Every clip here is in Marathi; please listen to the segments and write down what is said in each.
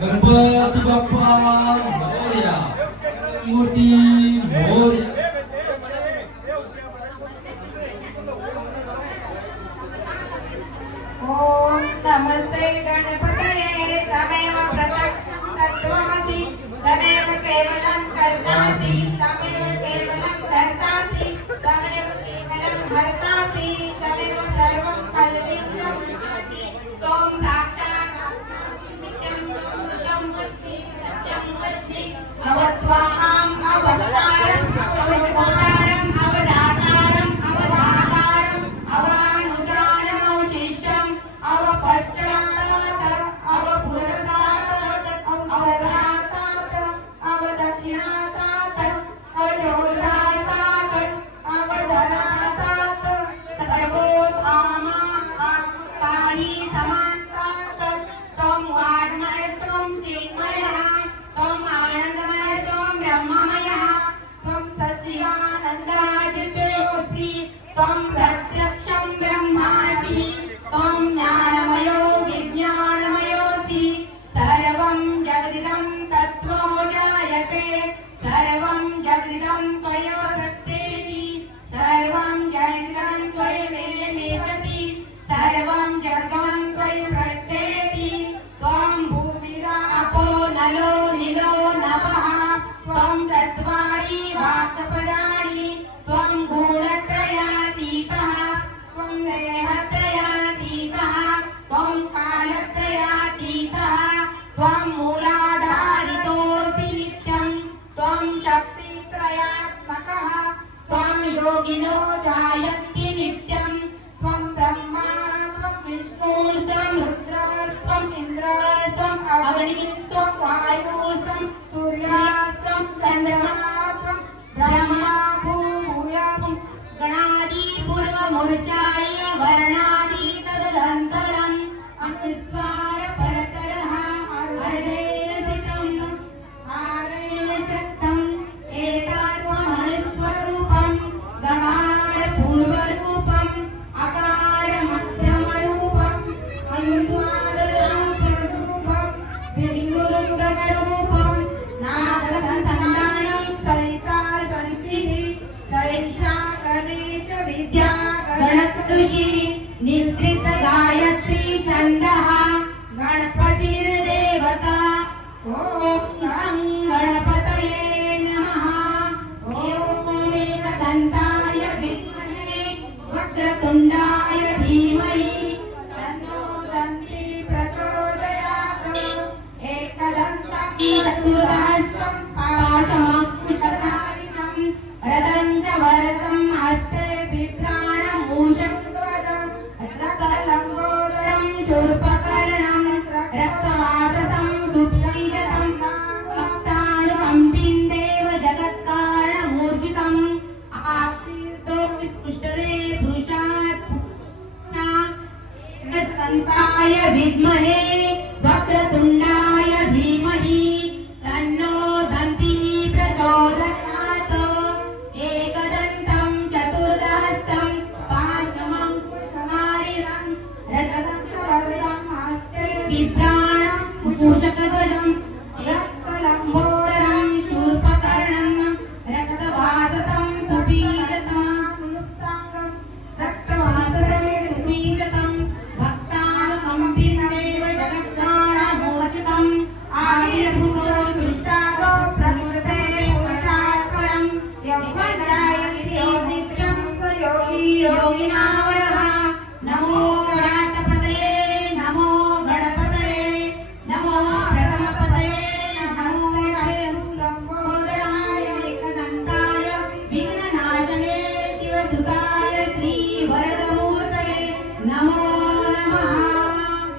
गणपती बाप्पा मोरया, मूर्ती मोरया. ओम नमस्ते गणपतये तमेव प्रत्यक्षं तत्त्वमसि तमेव केवलं कर्तासि तमेव केवलं कर्तासि तमेव केवलं हर्तासि तमेव सर्वं कल्पितं भवति त्वं साक्षात् आत्मासि नित्यं मूर्तं वच्मि सत्यं वच्मि अवत्वाहम् अवतारम् अवतारम् अवधातारम् अवधातारम् अवानुजानमवशिष्यम् अवपश्चात् अवपुरस्तात् अवधातात् अवदक्षिणातात् अवयोधातात् अवधनातात् सर्वोत्तमा आत्मकाली समान्तात् त्वं वाङ्मय त्वं चिन्मयः त्वं आनन्दमय त्वं ब्रह्ममयः त्वं सच्चिदानन्दादित्योऽसि त्वं प्रत्यक्षं ब्रह्मासि त्वं ज्ञानमयो विज्ञानमयोऽसि सर्वं जगदिदं तत्त्वो जायते सर्वं जगदिदं त्वया सत्तेति सर्वं जगदिदं त्वयैवेति सर्वं जगदं त्वयि प्रत्येति त्वं भूमिरापो नलो निलो नभः त्वं चत्वारि वाक्पदानि त्वं गुणत्रयातीतः त्वं देहत्रयातीतः त्वं कालत्रयातीतः त्वं मूलाधारितोऽसि नित्यं त्वं शक्तित्रयात्मकः त्वं योगिनो ध्यायन्ति नित्यं त्वं ब्रह्मा त्वं विष्णुस्त्वं रुद्रस्त्वं इन्द्रस्त्वम् अग्निस्त्वं वायुस्त्वं सूर्यस्त्वं चन्द्रमास्त्वं ब्रह्मा भूयासं गणादि पूर्वमूर्छाय वर्णादि तदनन्तरम् अनुस्वार परतरः हरेण सितं हारेण शक्तम् एकात्ममनुस्वरूपं गकार पूर्वरूपम् अकार मध्यमरूपम् अनुस्वाररूपम् बिन्दुरूपम् नादसंधानं सरिता सन्तिः सरिषा गणेश विद्या गणकृषि निद्रित गायत्री छन्दः गणपतिर्देवता ॐ गणपतये नमः ॐ एकदन्ताय विद्महे वक्रतुण्डाय धीमहि तन्नो दन्ती प्रचोदयात् एकदन्तं चतुर्हस्तं पाशमकुशधारिणं रथं च वरदं हस्ते बिभ्राणं मूषकध्वजं रक्तलम्बोदरं शूर्पकर्णं रक्तवाससं सुप्रीयतं भक्तानुकम्पिं देव जगत्कारणमूर्जितम् आकीर्तो विस्पृष्टदे पुरुषात् एकदन्ताय विद्महे वक्रतुण्डाय धीमहि तन्नो दन्ती प्रचोदयात् एकदन्तं चतुर्हस्तं पाशमङ्कुशधारिणं रथं च वरदं हस्ते बिभ्राणं मूषकध्वजं रक्तलम्बोदरं शूर्पकर्णं रक्तवाससं सुपीततां रक्तवाससे सुपीततं भक्तानुकम्पिं देव जगत्कारणमूर्जितम् आविर्भूतो दृष्टादो प्रकृते पुरुषात् परं यौवनजायते नित्यं स योगी योगिनावरः नमो गणाधिपतये नमो गणपतये नमो प्रथमपतये नमस्ते लम्बोदराय एकदन्ताय विघ्ननाशने शिवसुताय श्रीवरदमूर्तये नमो नमः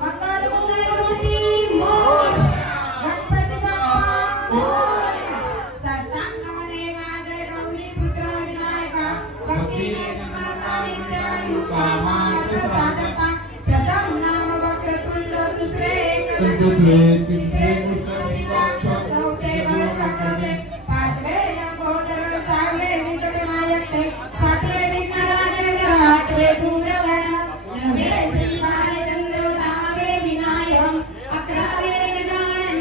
मकरमूर्ति मोर गणपति बाप्पा मोर साष्टांगमने वाजय गौरीपुत्र विनायका भक्तिने स्मरता नित्यायुकामार्थ साधका प्रथम नाम वक्रतुंड दुसरे तिसरे चौथे गणपती पाचवे लंबोदर सहावे विघ्ननायक सातवे विघ्नराजेंद्र आठवे धूम्रवर्ण नववे श्री बालचंद्र दहावे विनायक 11वे गजानन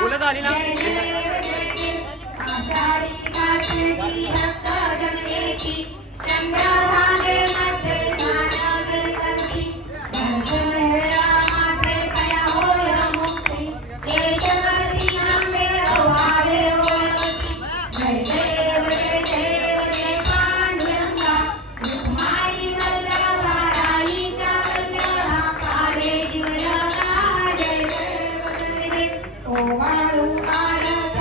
बोलत आली ना Oh,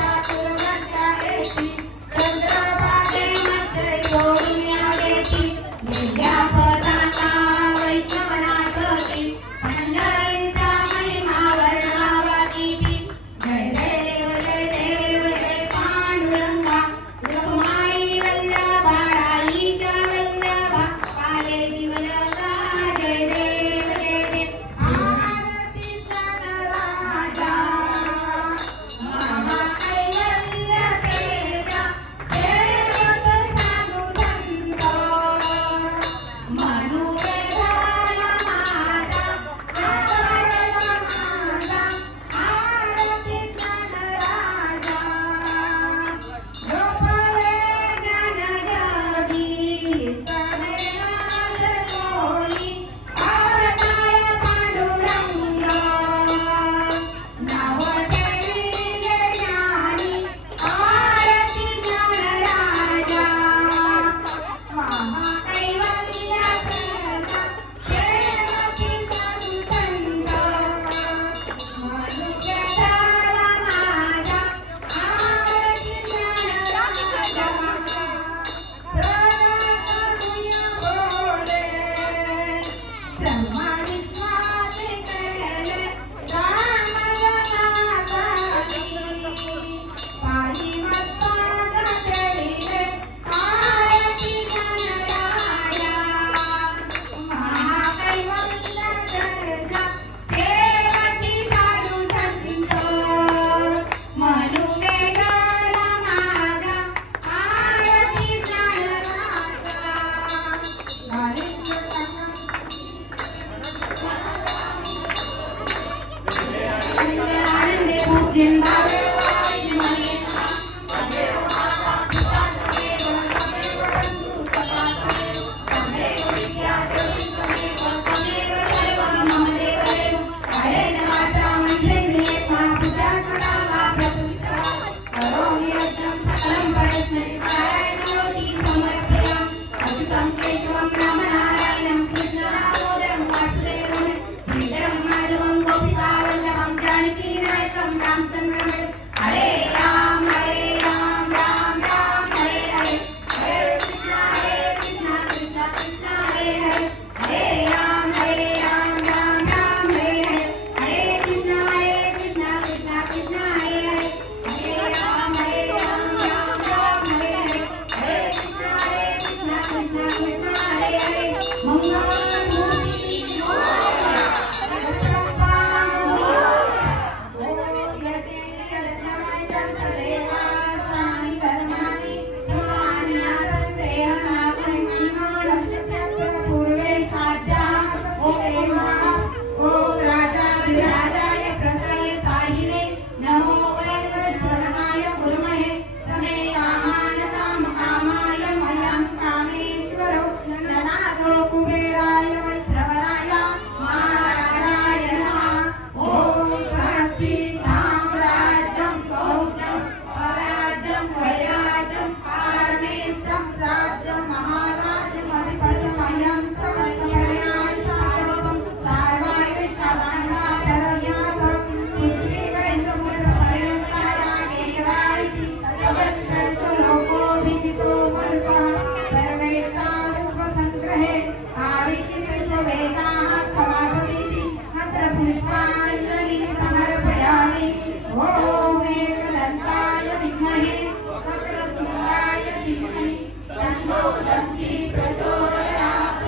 ओम एकदन्ताय विद्महे वक्रतुण्डाय धीमहि तन्नो दन्ति प्रचोदयात्।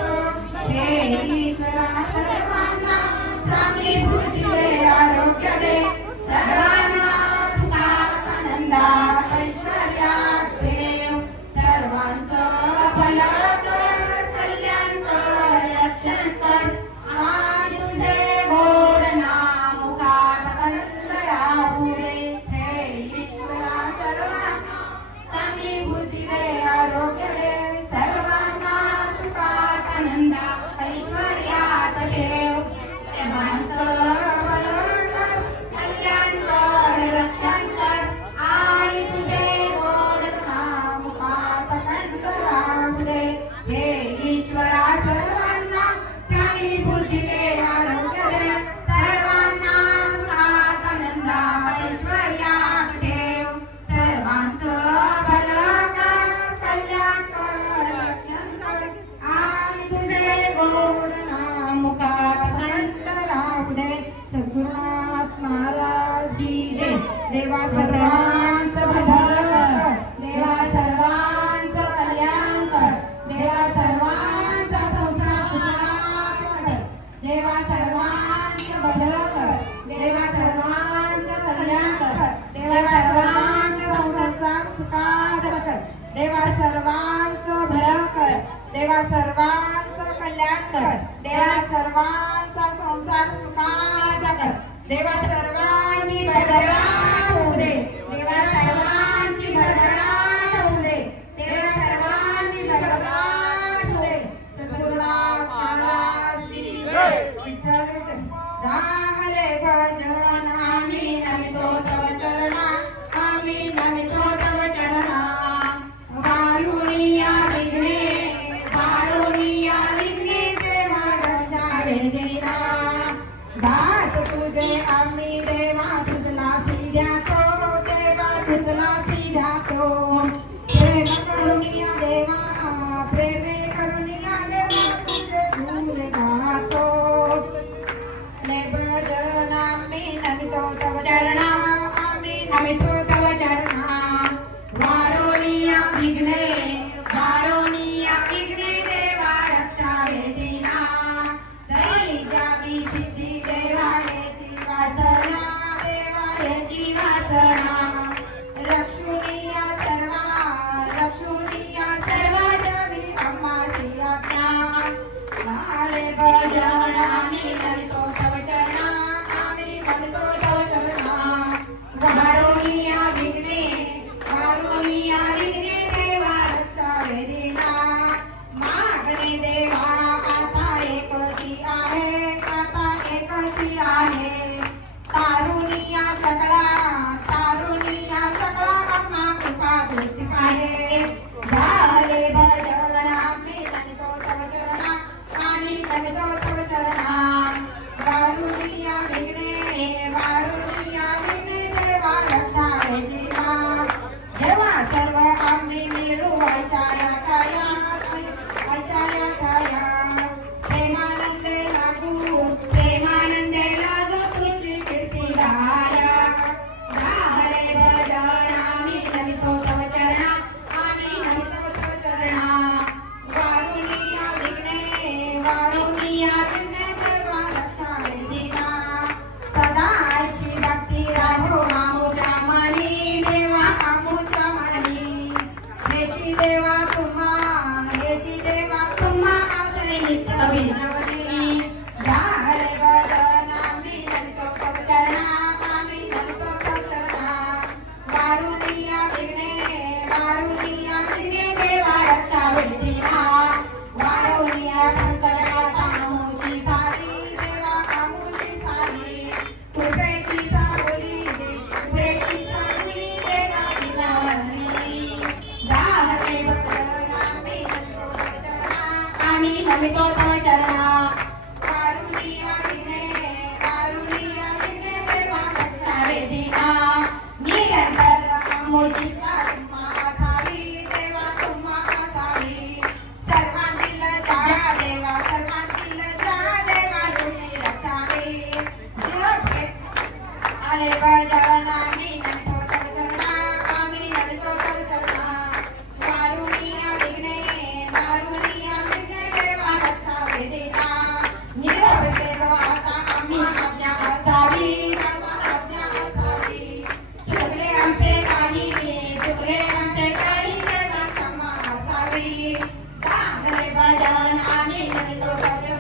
हे ईश्वरा सर्वांना चांगली बुद्धी दे, आरोग्य दे, सर्वांना सुखात आनंदात ऐश्वर्यात ठेव, सर्वांचं भलं कर, कल्याण कर, रक्षण कर आणि तुझे गोड नाम मुखात अनंत राहू दे। हे ईश्वरा सर्वांना चांगली बुद्धी दे, आरोग्य दे, सर्वांना सुखात आनंदात ऐश्वर्यात ठेव, सर्वांचं भलं कर, कल्याण कर, रक्षण कर आणि तुझे गोड नाम मुखात अनंत राहू दे। हे ईश्वरा सर्वांना चांगली बुद्धी दे, आरोग्य दे, सर्वांना सुखात आनंदात ऐश्वर्यात ठेव, सर्वांचं भलं कर, कल्याण कर, रक्षण कर आणि तुझे गोड नाम मुखात अनंत राहू दे। सद्गुरुनाथ महाराज की जय। देवा सर्वांचं भलं कर, देवा सर्वांचं कल्याण कर, देवा सर्वांचा संसार सुखाचा कर, देवा सर्वांचं भलं कर, देवा सर्वांचं कल्याण कर, देवा सर्वांचा संसार सुखाचा कर, देवा सर्वांचं भलं कर, देवा सर्वांचं कल्याण कर, देवा सर्वांचा संसार सुखाचा कर, देवा सर्वांची भरभराट होऊ दे, देवा सर्वांची भरभराट होऊ दे, देवा सर्वांची भरभराट होऊ दे। सद्गुरुनाथ महाराज की जय। विठ्ठल विठ्ठल झाले भजन आम्ही नमितो तव चरणा, आम्ही नमितो तव चरणा, वारुणिया विघ्ने, वारुणिया विघ्ने देवा रक्षा वेदिना, दात तुझे आम्ही देवा तुझला सिद्ध्यातो, देवा तुझला सिद्ध्यातो, प्रेम करुणिया देवा, प्रेमे करुणिया देवा तुझे दूर गातो, ले भजन आम्ही नमितो तव चरणा, आम्ही नमितो तव चरणा, वारुणिया विघ्ने, वारुणिया विघ्ने देवा रक्षा वेदिना, दै जावी सिद्धी देवा हेची वासना, देवा हेची वासना, लक्ष्मीया सर्वा, लक्ष्मीया सर्वा जावी अम्माची आज्ञा, झाले भजन आम्ही नमितो तव चरणा, आम्ही नमितो तव चरणा, वारुणिया विघ्ने, वारुणिया विघ्ने देवा रक्षा वेदिना, मागणे देवा आता एकची आहे, आता एकची आहे, तारुणिया सगळा, तारुणिया सगळा आम्हा कृपा दृष्टी पाहे, झाले भजन आम्ही नमितो तव चरणा, आम्ही नमितो तव चरणा, वारुणिया विघ्ने, वारुणिया विघ्ने देवा रक्षा वेदिना, जेव्हा सर्व आम्ही मिळू ऐशाया ठायात, ऐशाया ठायात, प्रेमानंदे लागू, प्रेमानंदे लागू तुझी कीर्ती गाया, झाले भजन आम्ही नमितो तव चरणा, आम्ही नमितो तव चरणा, वारुणिया विघ्ने, वारुणिया विघ्ने देवा रक्षा वेदिना, सदा ऐशी भक्ती राहो आमुच्या मनी, देवा आमुच्या मनी, हेची देवा तुम्हा, हेची देवा तुम्हा आदरे नित्य विनवनी, झाले भजन आम्ही नमितो तव चरणा, आम्ही नमितो तव चरणा, वारुणिया विघ्ने, वारुणिया विघ्ने देवा रक्षा वेदिना, वारुणिया संकटात आमुची सारी, देवा आमुची सारी, कृपेची सावली दे, कृपेची सावली देवा विनवनी, झाले भजन आम्ही नमितो तव चरणा, आम्ही नमितो तव चरणा, वारुणिया विघ्ने, वारुणिया विघ्ने देवा रक्षा वेदिना, निरंतर आमुची तुम्हा असावी, देवा तुम्हा असावी, सर्वांतील जा देवा, सर्वांतील जा देवा तुझी रक्षावी, आले भजन चांगले भजन आम्ही म्हणतो सगळं